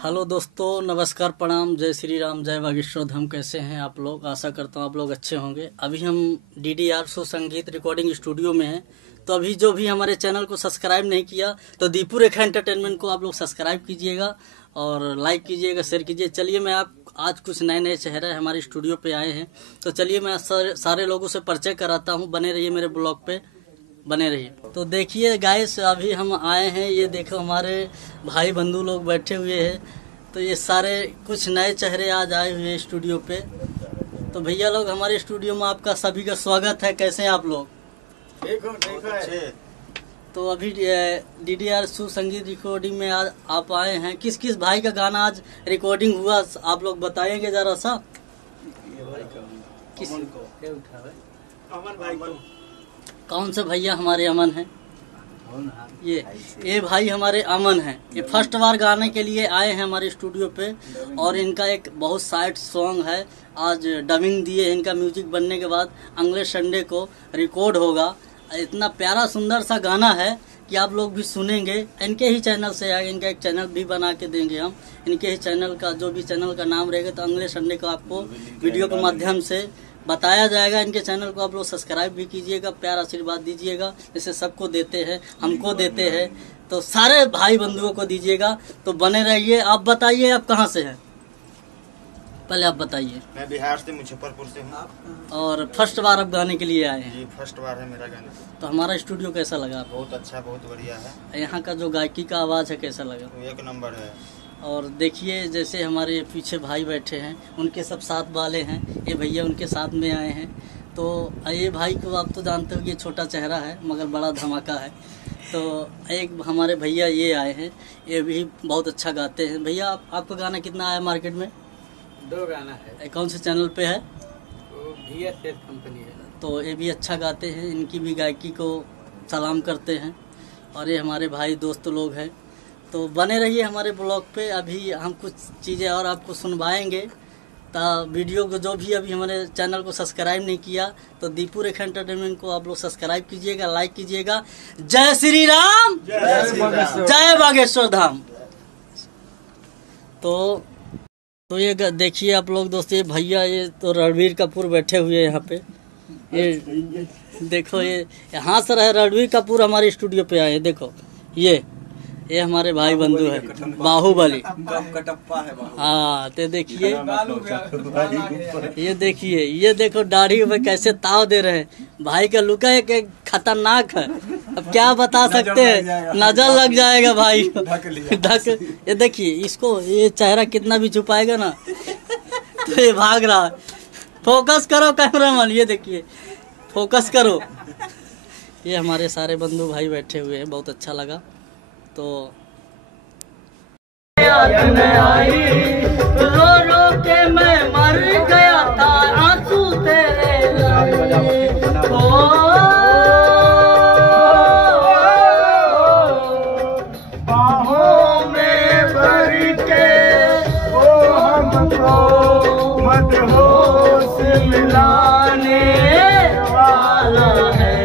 Hello दोस्तों, नमस्कार, प्रणाम, जय श्री राम, जय बागेश्वर धाम। कैसे हैं आप लोग? आशा करता हूँ आप लोग अच्छे होंगे। अभी हम DDR शो संगीत रिकॉर्डिंग स्टूडियो में हैं। तो अभी जो भी हमारे चैनल को सब्सक्राइब नहीं किया तो दीपू रेखा एंटरटेनमेंट को आप लोग सब्सक्राइब कीजिएगा और लाइक कीजिएगा, शेयर कीजिए। चलिए, मैं आज कुछ नए नए चेहरे हमारे स्टूडियो पे आए हैं, तो चलिए मैं सारे लोगों से परिचय कराता हूँ। बने रहिए मेरे ब्लॉग पे, बने रहिए। तो देखिए गाइस, अभी हम आए हैं, ये देखो हमारे भाई बंधु लोग बैठे हुए हैं। तो ये सारे कुछ नए चेहरे आज आए हुए हैं स्टूडियो पे। तो भैया लोग, हमारे स्टूडियो में आपका सभी का स्वागत है। कैसे हैं आप लोग? ठीक है। तो अभी DDR शो संगीत रिकॉर्डिंग में आज आप आए हैं। किस किस भाई का गाना आज रिकॉर्डिंग हुआ, आप लोग बताएंगे जरा सा? किस अमन भाई को। कौन से भैया? हमारे अमन हैं। ये भाई हमारे अमन हैं। ये फर्स्ट बार गाने के लिए आए हैं हमारे स्टूडियो पे और इनका एक बहुत साइड सॉन्ग है। आज डबिंग दिए, इनका म्यूजिक बनने के बाद अगले संडे को रिकॉर्ड होगा। इतना प्यारा सुंदर सा गाना है कि आप लोग भी सुनेंगे। इनके ही चैनल से आएगा, इनका एक चैनल भी बना के देंगे हम। इनके ही चैनल का, जो भी चैनल का नाम रहेगा, तो अगले संडे को आपको वीडियो के माध्यम से बताया जाएगा। इनके चैनल को आप लोग सब्सक्राइब भी कीजिएगा, प्यार आशीर्वाद दीजिएगा, जैसे सबको देते हैं, हमको देते हैं, तो सारे भाई बंधुओं को दीजिएगा। तो बने रहिए। आप बताइए, आप कहाँ से हैं? पहले आप बताइए। मैं बिहार से, मुजफ्फरपुर से हूँ। और फर्स्ट बार आप गाने के लिए आए हैं? जी, फर्स्ट बार है मेरा गाना। तो हमारा स्टूडियो कैसा लगा? बहुत अच्छा, बहुत बढ़िया है। यहाँ का जो गायकी का आवाज़ है कैसा लगा? एक नंबर है। और देखिए, जैसे हमारे पीछे भाई बैठे हैं, उनके सब साथ वाले हैं। ये भैया उनके साथ में आए हैं। तो ये भाई को आप तो जानते हो कि ये छोटा चेहरा है मगर बड़ा धमाका है। तो एक हमारे भैया ये आए हैं, ये भी बहुत अच्छा गाते हैं। भैया, आपका गाना कितना आया मार्केट में? 2 गाना है। कौन से चैनल पे है? वो VSS कंपनी है। तो ये भी अच्छा गाते हैं, इनकी भी गायकी को सलाम करते हैं। और ये हमारे भाई दोस्त लोग हैं। तो बने रहिए हमारे ब्लॉग पे। अभी हम कुछ चीज़ें और आपको सुनवाएंगे। तो वीडियो को, जो भी अभी हमारे चैनल को सब्सक्राइब नहीं किया तो दीपू रेखा एंटरटेनमेंट को आप लोग सब्सक्राइब कीजिएगा, लाइक कीजिएगा। जय श्री राम, जय बागेश्वर धाम। तो ये देखिए आप लोग दोस्त, ये भैया, ये तो रणवीर कपूर बैठे हुए हैं यहाँ पे। ये देखो, ये यहाँ से रहे रणवीर कपूर हमारे स्टूडियो पे आए। देखो, ये हमारे भाई बंधु है, बाहुबली। हाँ, तो देखिए, ये देखो दाढ़ी में कैसे ताव दे रहे हैं। भाई का लुक एक खतरनाक है। अब क्या बता सकते हैं, नजर लग जाएगा भाई। ढक। ये देखिए इसको, ये चेहरा कितना भी छुपाएगा ना तो ये भाग रहा है। फोकस करो कैमरामैन, ये देखिए, फोकस करो। ये हमारे सारे बंधु भाई बैठे हुए हैं, बहुत अच्छा लगा। तो रो रो के मैं मर गया था, आंसू तेरे बाहों में भर के वो हमको मदहोश मिलाने वाला है।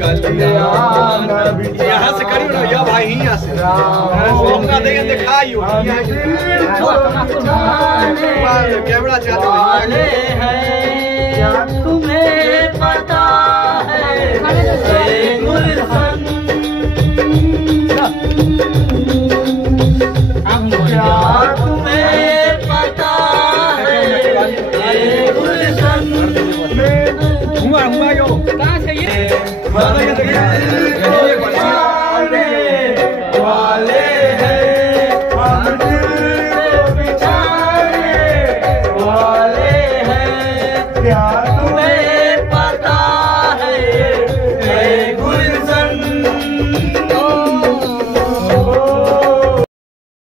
कल्याण यहाँ से करियो ना, या भाई यहाँ से हमका देंगे, दिखाइयो कैमरा चाहते हैं। तुम्हें